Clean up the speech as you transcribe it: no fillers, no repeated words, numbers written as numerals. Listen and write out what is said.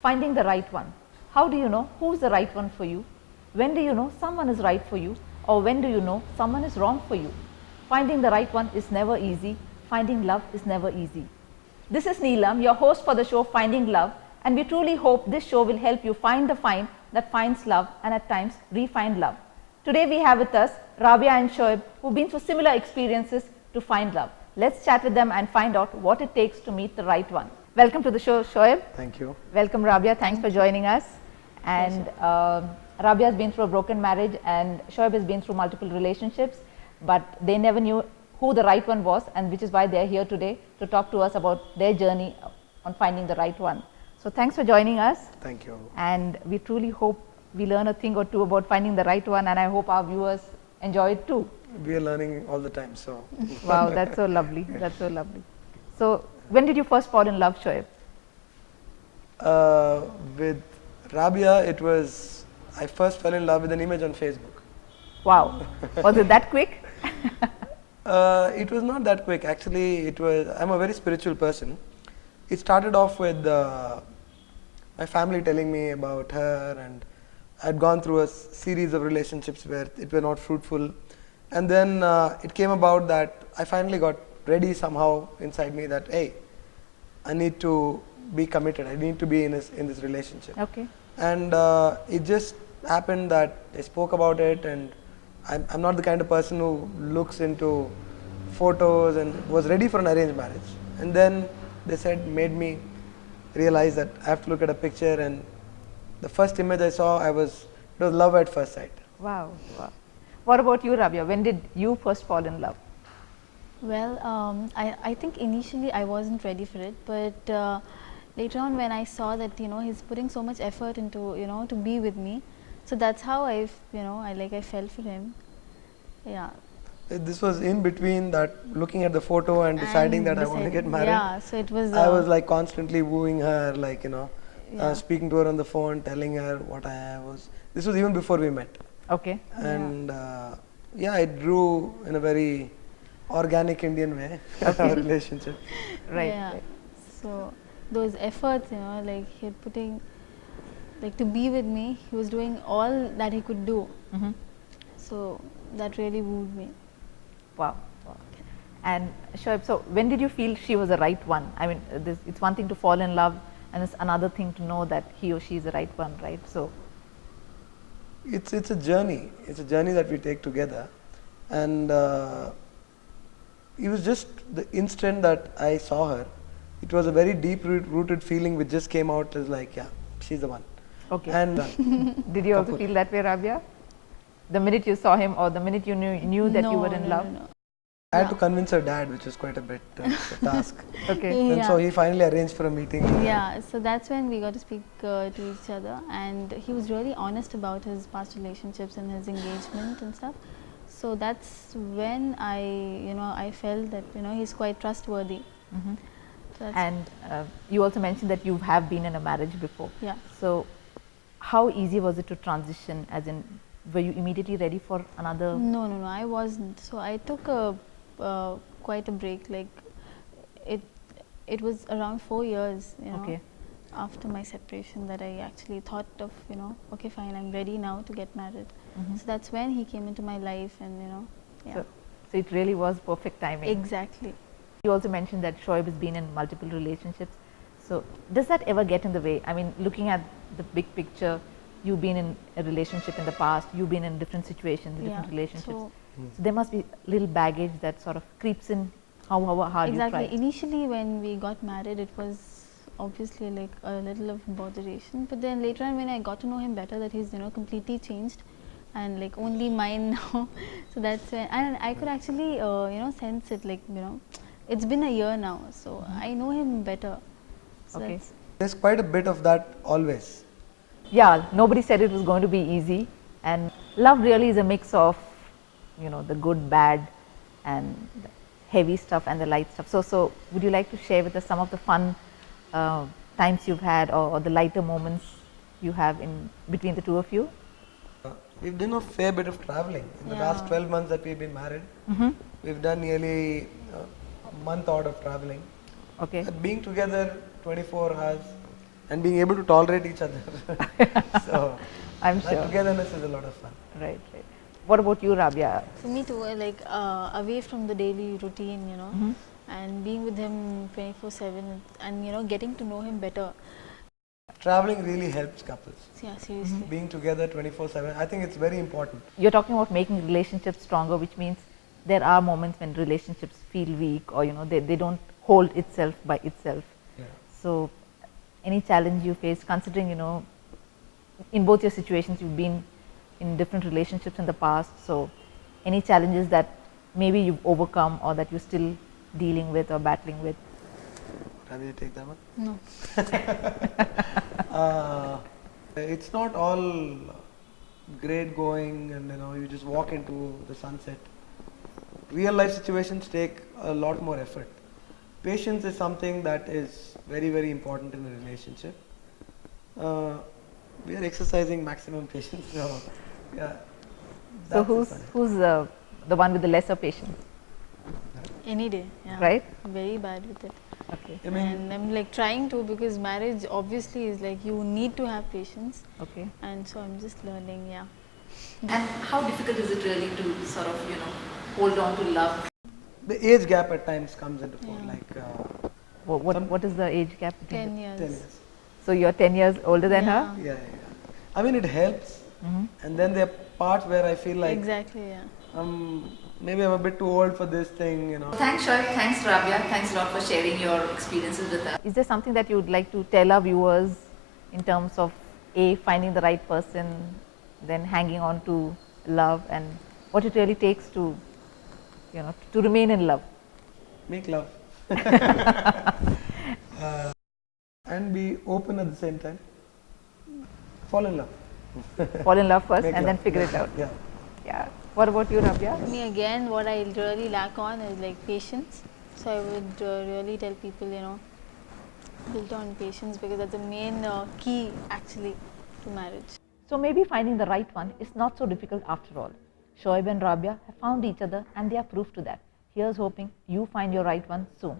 Finding the right one. How do you know who's the right one for you? When do you know someone is right for you? Or when do you know someone is wrong for you? Finding the right one is never easy. Finding love is never easy. This is Neelam, your host for the show Finding Love, and we truly hope this show will help you find the find that finds love and at times refine love. Today we have with us Rabia and Shoaib, who've been through similar experiences to find love. Let's chat with them and find out what it takes to meet the right one. Welcome to the show, Shoaib. Thank you. Welcome, Rabia. Thanks for joining us. And Rabia has been through a broken marriage, and Shoaib has been through multiple relationships, but they never knew who the right one was, and which is why they're here today to talk to us about their journey on finding the right one. So thanks for joining us. Thank you. And we truly hope we learn a thing or two about finding the right one, and I hope our viewers enjoy it too. We are learning all the time, so. Wow, that's so lovely. That's so lovely. So when did you first fall in love, Shoaib? With Rabia, I first fell in love with an image on Facebook. Wow. Was it that quick? It was not that quick. Actually, I'm a very spiritual person. It started off with my family telling me about her, and I'd gone through a series of relationships where it were not fruitful. And then it came about that I finally got ready somehow inside me that, hey, I need to be committed. I need to be in this relationship. Okay. And it just happened that they spoke about it, and I'm not the kind of person who looks into photos and was ready for an arranged marriage. And then they made me realize that I have to look at a picture, and the first image I saw, it was love at first sight. Wow. Wow. What about you, Rabia? When did you first fall in love? Well, I think initially I wasn't ready for it, but later on when I saw that he's putting so much effort into to be with me, so that's how I fell for him. Yeah. This was in between that, looking at the photo and deciding that I want to get married. Yeah, so it was. I was like constantly wooing her, like Yeah. speaking to her on the phone, telling her what I was. This was even before we met. Okay. And yeah, it grew in a very organic Indian way, our relationship. Right. Yeah. Right. So those efforts, like he putting, like to be with me, he was doing all that he could do. Mm-hmm. So that really wooed me. Wow. Wow. And Shoaib, so when did you feel she was the right one? I mean, it's one thing to fall in love, and it's another thing to know that he or she is the right one, right? So It's a journey. It's a journey that we take together, and it was just the instant that I saw her. It was a very deep rooted feeling which just came out as like, yeah, she's the one. okay. And Did you also feel that way, Rabia? The minute you saw him, or the minute you knew that you were in love? No. I had to convince her dad, which was quite a bit of a task. Okay. And so he finally arranged for a meeting. Yeah, so that's when we got to speak to each other, and he was really honest about his past relationships and his engagement and stuff. So that's when I felt that he's quite trustworthy. Mm-hmm. So that's And you also mentioned that you have been in a marriage before. yeah. So how easy was it to transition? As in, were you immediately ready for another? No, I wasn't. So I took quite a break. Like it was around 4 years, Okay. after my separation that I actually thought of, okay, fine, I'm ready now to get married. Mm-hmm. So that's when he came into my life, and yeah. So it really was perfect timing. Exactly. You also mentioned that Shoaib has been in multiple relationships. So does that ever get in the way? I mean, looking at the big picture, you've been in a relationship in the past, you've been in different situations, different relationships. So So there must be little baggage that sort of creeps in however hard exactly. you try. Initially, when we got married, it was obviously like a little of botheration. But then later on, when I got to know him better, that he's completely changed, and like only mine now. So that's when, and I could actually sense it. Like it's been a year now, so I know him better. So Okay. that's There's quite a bit of that always. Yeah, nobody said it was going to be easy, and love really is a mix of the good, bad, and the heavy stuff and the light stuff. So would you like to share with us some of the fun times you've had, or the lighter moments you have in between the two of you? We've done a fair bit of traveling. In the last 12 months that we've been married, Mm-hmm. we've done nearly a month odd of traveling. Okay. Being together 24 hours and being able to tolerate each other. So I'm that sure. togetherness is a lot of fun. Right, right. What about you, Rabia? For me too, like away from the daily routine, you know, and being with him 24/7, and you know, getting to know him better. Traveling really helps couples. Yeah, seriously. Being together 24/7, I think it's very important. You're talking about making relationships stronger, which means there are moments when relationships feel weak, or you know, they don't hold itself by itself. Yeah. So any challenge you face, considering, you know, in both your situations you've been in different relationships in the past, so any challenges that maybe you've overcome or that you're still dealing with or battling with? Have you take that one? No. It's not all great going and you know you just walk into the sunset. Real life situations take a lot more effort. Patience is something that is very, very important in a relationship. We are exercising maximum patience. So yeah. So that's it, who's the one with the lesser patience, Any day. Yeah. right? Very bad with it. Okay, I mean, And I'm like trying to, because marriage obviously is like you need to have patience, okay. and so I'm just learning. Yeah. And how difficult is it really to sort of, you know, hold on to love? the age gap at times comes into play. Yeah. Like What is the age gap between? 10 years. 10 years. So you're 10 years older than her? Yeah, yeah, yeah. I mean, it helps. And then there are parts where I feel like Exactly. Yeah. maybe I'm a bit too old for this thing, you know. Thanks, Shoaib. Thanks, Rabia. Thanks a lot for sharing your experiences with us. Is there something that you would like to tell our viewers in terms of A, finding the right person, then hanging on to love, and what it really takes to, you know, to remain in love? Make love. And be open at the same time. Fall in love. Fall in love first Make and then love. figure it out. Yeah. Yeah. What about you, Rabia? Me again, what I really lack on is like patience. So I would really tell people, you know, build on patience, because that's the main key actually to marriage. So maybe finding the right one is not so difficult after all. Shoaib and Rabia have found each other and they are proof to that. Here's hoping you find your right one soon.